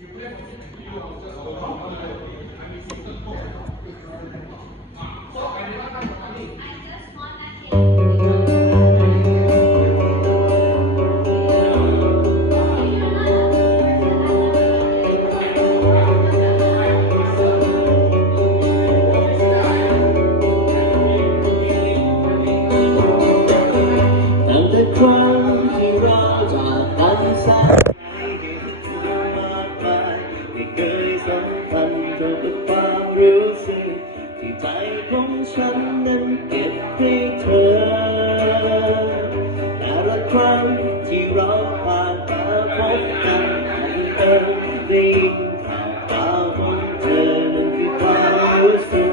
ที่ใจของฉันนั้นเก็บให้เธอแต่ละครั้งที่เราผ่านตาพบกันได้ยินข่าวของเธอนั้นคือความรู้สึก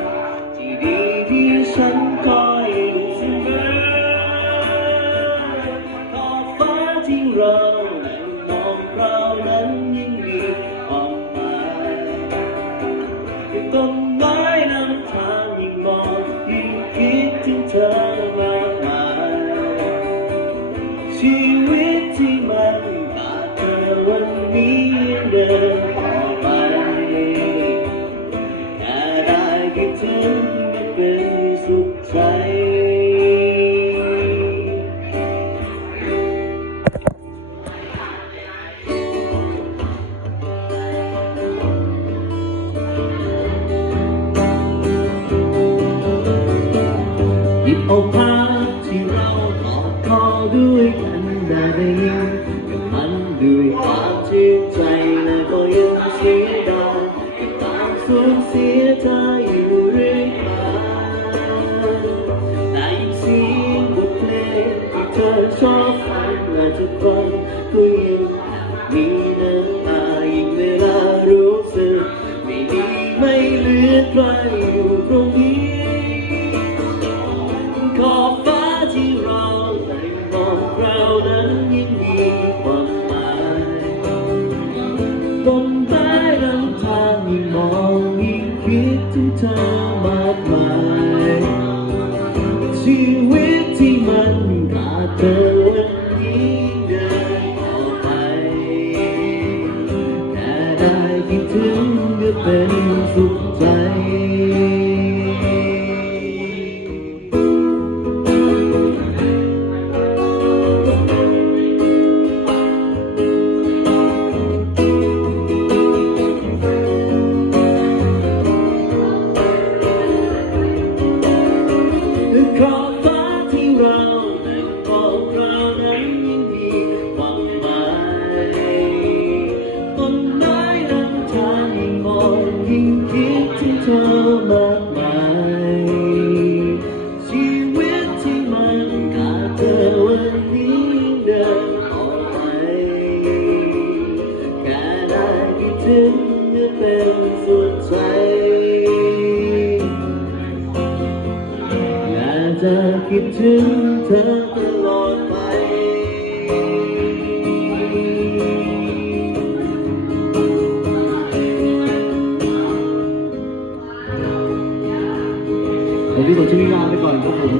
ที่ดีที่ฉันคอยเสมอขอบฟ้าที่เรามองเรานั้นยิ่งมีความหมายต้นไม้นำทางยิ่งมองยิ่งคิดถึงเธอมากมายชีวิตที่มันขาดเธอวันนี้ยังเดินต่อไปแค่ได้คิดถึงก็เป็นสุขใจหยิบเอาภาพที่เรากอดคอด้วยกันได้ยินกับมันด้วยความชื่นใจและก็ยังเสียดายกับการสูญเสียเธออยู่เรื่อยมาแต่ยิ่งเสียงบทเพลงที่เธอชอบฟังและทุกวันก็ยังมีน้ำตายิ่งเวลารู้สึกไม่ดีไม่เหลือใครอยู่ตรงนี้ขอบฟ้าที่เราได้มองเรานั้นยิ่งมีความหมายต้นไม้นำทางยิ่งมองยิ่งคิดถึงเธอมากมายชีวิตที่มันขาดเธอวันนี้เดินต่อไปแค่ได้คิดถึงก็เป็นสุขใจขอบฟ้าที่เราได้มองเรานั้นยิ่งมีความหมายต้นไม้นำทางยิ่งมองยิ่งคิดถึงเธอมากมายชีวิตที่มันขาดเธอวันนี้เดินต่อไปแค่ได้คิดถึงก็เป็นสุขใจจะคิดถึงเธอตลอดไปวันนี้ผมจะมีลาไปก่อนครับผม